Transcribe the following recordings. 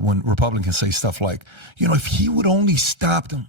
when Republicans say stuff like, if he would only stop them.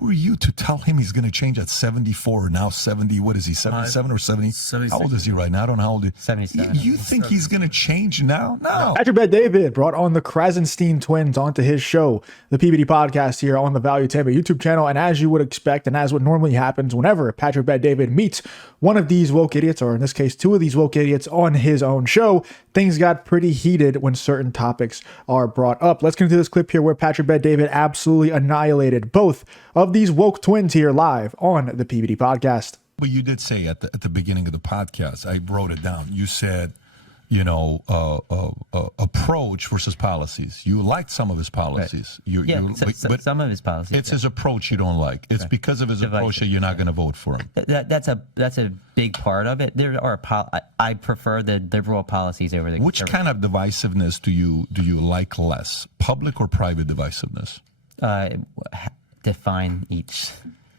Who are you to tell him he's going to change at 74 or now 70? What is he, 77 or 70? 76. How old is he right now? I don't know how old he is. 77. You think he's going to change now? No. Patrick Bet-David brought on the Krassenstein twins onto his show, the PBD podcast, here on the Valuetainment YouTube channel. And as you would expect, and as what normally happens whenever Patrick Bet-David meets one of these woke idiots, or in this case, two of these woke idiots on his own show, things got pretty heated when certain topics are brought up. Let's get into this clip here where Patrick Bet-David absolutely annihilated both of these woke twins here live on the PBD podcast. But you did say at the beginning of the podcast, I wrote it down. You said, approach versus policies. You liked some of his policies. Right. Some of his policies. It's his approach you don't like. It's because of his approach that you're not going to vote for him. That's a big part of it. There are I prefer the liberal policies over the. Which kind of divisiveness do you like less? Public or private divisiveness? Define each.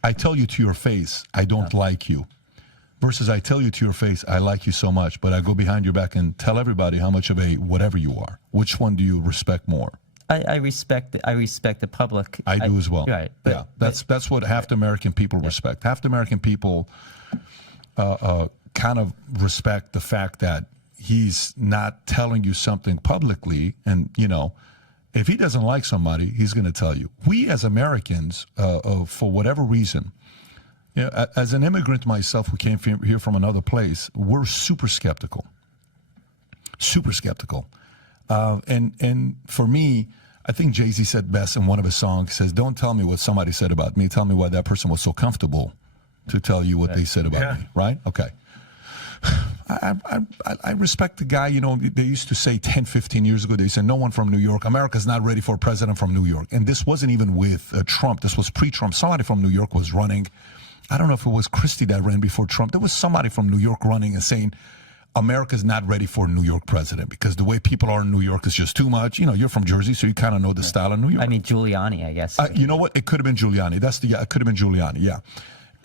I tell you to your face, I don't like you. Versus I tell you to your face, I like you so much, but I go behind your back and tell everybody how much of a whatever you are. Which one do you respect more? I respect the public. I do as well. Right. That's what half the American people respect. Half the American people kind of respect the fact that he's not telling you something publicly, and if he doesn't like somebody, he's going to tell you. We as Americans, for whatever reason, as an immigrant myself who came here from another place, we're super skeptical. Super skeptical. And for me, I think Jay-Z said best in one of his songs, he says, don't tell me what somebody said about me. Tell me why that person was so comfortable to tell you what they said about me. Right? Okay. I respect the guy. They used to say 10, 15 years ago, they said, no one from New York. America's not ready for a president from New York. And this wasn't even with Trump. This was pre-Trump. Somebody from New York was running. I don't know if it was Christie that ran before Trump. There was somebody from New York running and saying, America's not ready for a New York president because the way people are in New York is just too much. You're from Jersey, so you kind of know the style of New York. I mean, Giuliani, I guess. You know what? It could have been Giuliani. It could have been Giuliani, yeah.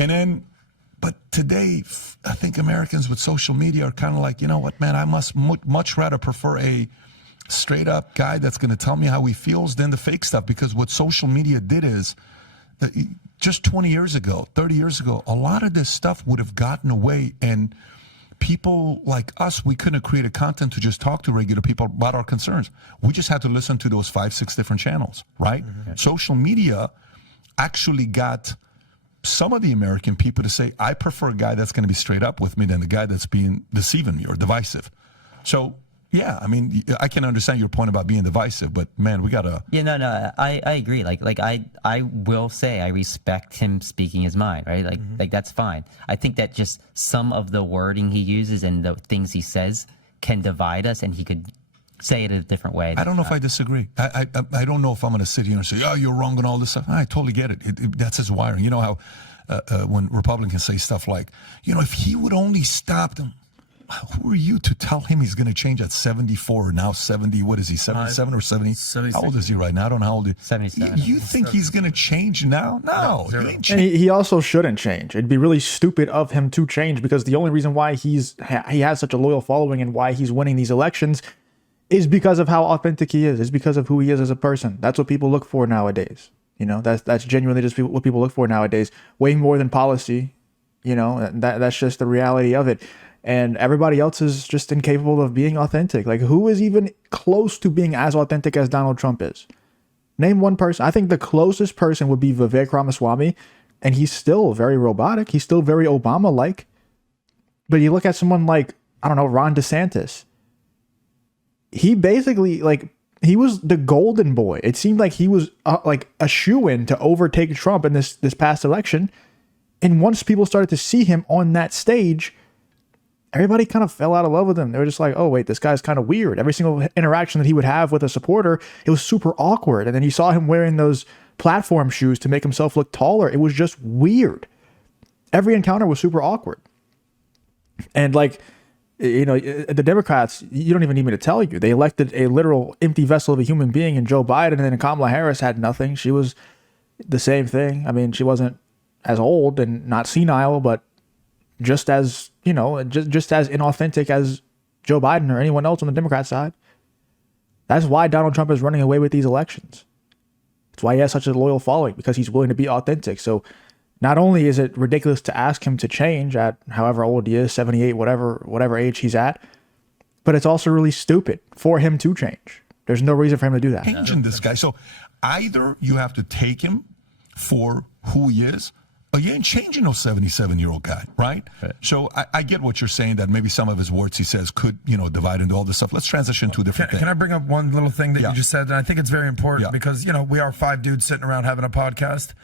And then, but today, I think Americans with social media are kind of like, you know what, man, I must much rather prefer a straight up guy that's going to tell me how he feels than the fake stuff. Because what social media did is, just 20 years ago, 30 years ago, a lot of this stuff would have gotten away, and people like us, we couldn't have created content to just talk to regular people about our concerns. We just had to listen to those 5, 6 different channels, right? Mm-hmm. Social media actually got some of the American people to say, I prefer a guy that's going to be straight up with me than the guy that's being deceiving me or divisive. So, yeah, I mean, I can understand your point about being divisive, but man, we got to... Yeah, no, I agree. I will say I respect him speaking his mind, right? Like that's fine. I think that just some of the wording he uses and the things he says can divide us, and he could say it in a different way. I don't know if I disagree. I don't know if I'm going to sit here and say, oh, you're wrong on all this stuff. I totally get it. That's his wiring. You know how when Republicans say stuff like, if he would only stop them, who are you to tell him he's going to change at 74 or now 70? What is he, 77 or 70? 76. How old is he right now? I don't know how old he is. 77. You think he's going to change now? No. He ain't And he also shouldn't change. It'd be really stupid of him to change, because the only reason why he has such a loyal following and why he's winning these elections is because of how authentic he is. It's because of who he is as a person. That's what people look for nowadays. That's genuinely just what people look for nowadays. Way more than policy. That's just the reality of it. And everybody else is just incapable of being authentic. Like, who is even close to being as authentic as Donald Trump is? Name one person. I think the closest person would be Vivek Ramaswamy, and he's still very robotic. He's still very Obama-like. But you look at someone like, I don't know, Ron DeSantis. He basically, he was the golden boy. It seemed like he was a shoo-in to overtake Trump in this past election. And once people started to see him on that stage, everybody kind of fell out of love with him. They were just like, oh, wait, this guy's kind of weird. Every single interaction that he would have with a supporter, it was super awkward. And then you saw him wearing those platform shoes to make himself look taller. It was just weird. Every encounter was super awkward. And the Democrats, you don't even need me to tell you, they elected a literal empty vessel of a human being in Joe Biden, and then Kamala Harris had nothing. She was the same thing. I mean, she wasn't as old and not senile, but just as, just as inauthentic as Joe Biden or anyone else on the Democrat side. That's why Donald Trump is running away with these elections. It's why he has such a loyal following, because he's willing to be authentic. So not only is it ridiculous to ask him to change at however old he is, 78, whatever age he's at, but it's also really stupid for him to change. There's no reason for him to do that. Changing this guy. So either you have to take him for who he is, or you ain't changing no 77-year-old guy, right? So I get what you're saying, that maybe some of his words he says could, divide into all this stuff. Let's transition to a different thing. Can I bring up one little thing that you just said? And I think it's very important because, we are 5 dudes sitting around having a podcast.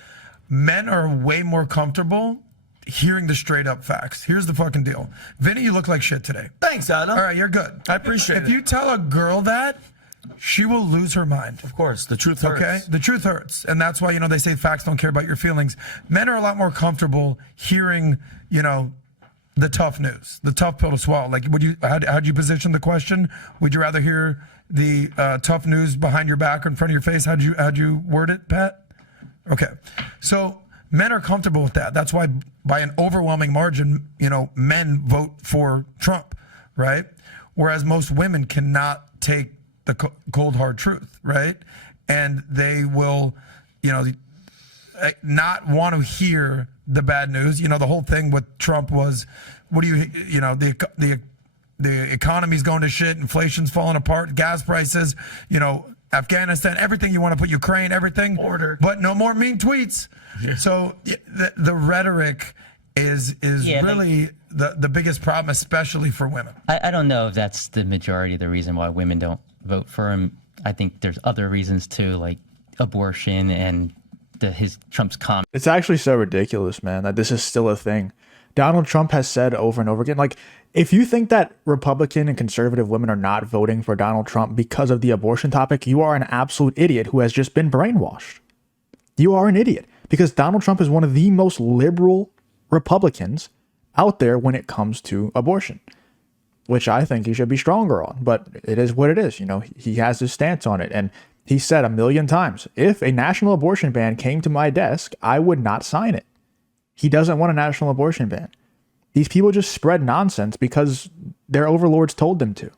Men are way more comfortable hearing the straight up facts. Here's the fucking deal. Vinny, you look like shit today. Thanks, Adam. All right, you're good. I appreciate it. If you tell a girl that, she will lose her mind. Of course, the truth hurts. Okay? The truth hurts. And that's why, they say facts don't care about your feelings. Men are a lot more comfortable hearing, the tough news, the tough pill to swallow. Like, how'd you position the question? Would you rather hear the tough news behind your back or in front of your face? How'd you word it, Pat? Okay. So men are comfortable with that. That's why by an overwhelming margin, men vote for Trump, right? Whereas most women cannot take the cold hard truth, right? And they will, not want to hear the bad news. The whole thing with Trump was, the economy's going to shit, inflation's falling apart, gas prices, Afghanistan, everything you want to put, Ukraine, everything. Order. But no more mean tweets. Yeah. So the rhetoric is really the biggest problem, especially for women. I don't know if that's the majority of the reason why women don't vote for him. I think there's other reasons too, like abortion and Trump's comments. It's actually so ridiculous, man, that this is still a thing. Donald Trump has said over and over again, like, if you think that Republican and conservative women are not voting for Donald Trump because of the abortion topic, you are an absolute idiot who has just been brainwashed. You are an idiot, because Donald Trump is one of the most liberal Republicans out there when it comes to abortion, which I think he should be stronger on. But it is what it is. He has his stance on it. And he said 1,000,000 times, if a national abortion ban came to my desk, I would not sign it. He doesn't want a national abortion ban. These people just spread nonsense because their overlords told them to.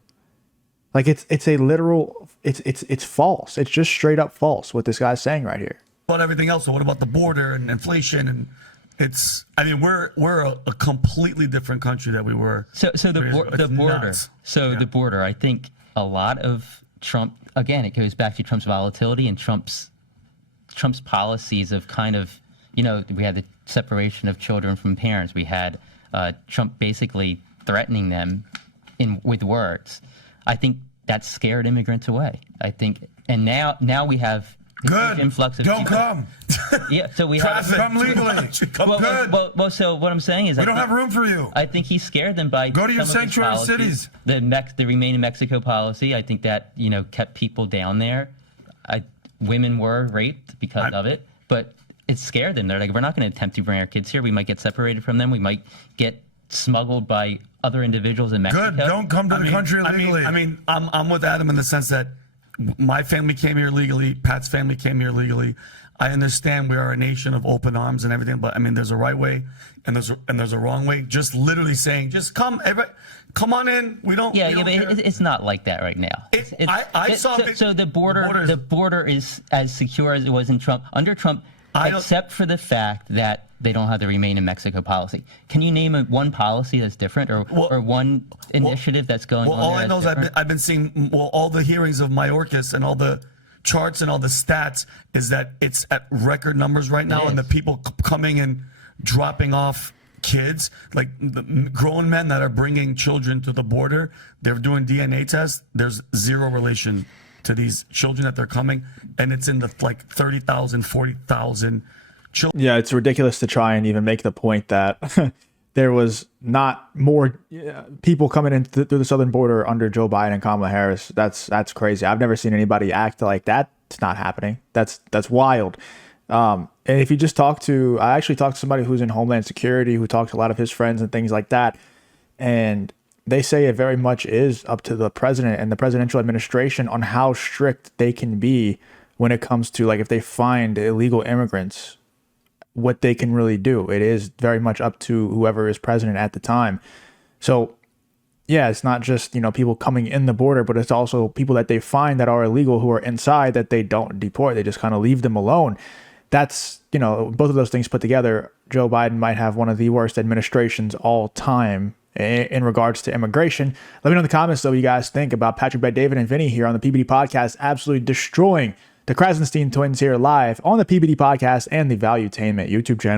Like, it's a literal, it's false. It's just straight up false what this guy's saying right here. About everything else. So what about the border and inflation? And we're a completely different country that we were. So the border. Nuts. The border. I think a lot of Trump. Again, it goes back to Trump's volatility and Trump's policies of kind of, we had the separation of children from parents. We had Trump basically threatening them with words. I think that scared immigrants away. I think, and now we have good influx of don't people. come. Yeah, so we have come legally. Good. Well, so what I'm saying is, we don't have room for you. I think he scared them by go to your some of his sanctuary policies. cities. The Remain in Mexico policy. I think that kept people down there. Women were raped because of it, but it scared them. They're like, we're not going to attempt to bring our kids here. We might get separated from them. We might get smuggled by other individuals in Mexico. Good. Don't come to the country illegally. I'm with Adam in the sense that my family came here legally. Pat's family came here legally. I understand we are a nation of open arms and everything, but there's a right way and there's a wrong way. Just literally saying, just come, everybody, come on in. We don't. Yeah, we don't care. It's not like that right now. So the border is as secure as it was in Trump under Trump, except for the fact that they don't have the Remain in Mexico policy. Can you name one policy that's different, or one initiative that's going on? All I know is I've been seeing all the hearings of Mayorkas and all the charts and all the stats is that it's at record numbers right now, and the people coming and dropping off kids, like the grown men that are bringing children to the border, they're doing DNA tests. There's zero relation to these children that they're coming, and it's in the 30,000, 40,000 children. Yeah, it's ridiculous to try and even make the point that there was not more people coming in through the southern border under Joe Biden and Kamala Harris. That's crazy. I've never seen anybody act like that. It's not happening. That's wild. And if you just I actually talked to somebody who's in Homeland Security who talked to a lot of his friends and things like that. And they say it very much is up to the president and the presidential administration on how strict they can be when it comes to, like, if they find illegal immigrants, what they can really do. It is very much up to whoever is president at the time. So yeah, it's not just, people coming in the border, but it's also people that they find that are illegal who are inside that they don't deport. They just kind of leave them alone. That's, both of those things put together, Joe Biden might have one of the worst administrations all time in regards to immigration. Let me know in the comments, though, what you guys think about Patrick, Bet, David, and Vinny here on the PBD podcast, absolutely destroying the Krassenstein twins here live on the PBD podcast and the Valuetainment YouTube channel.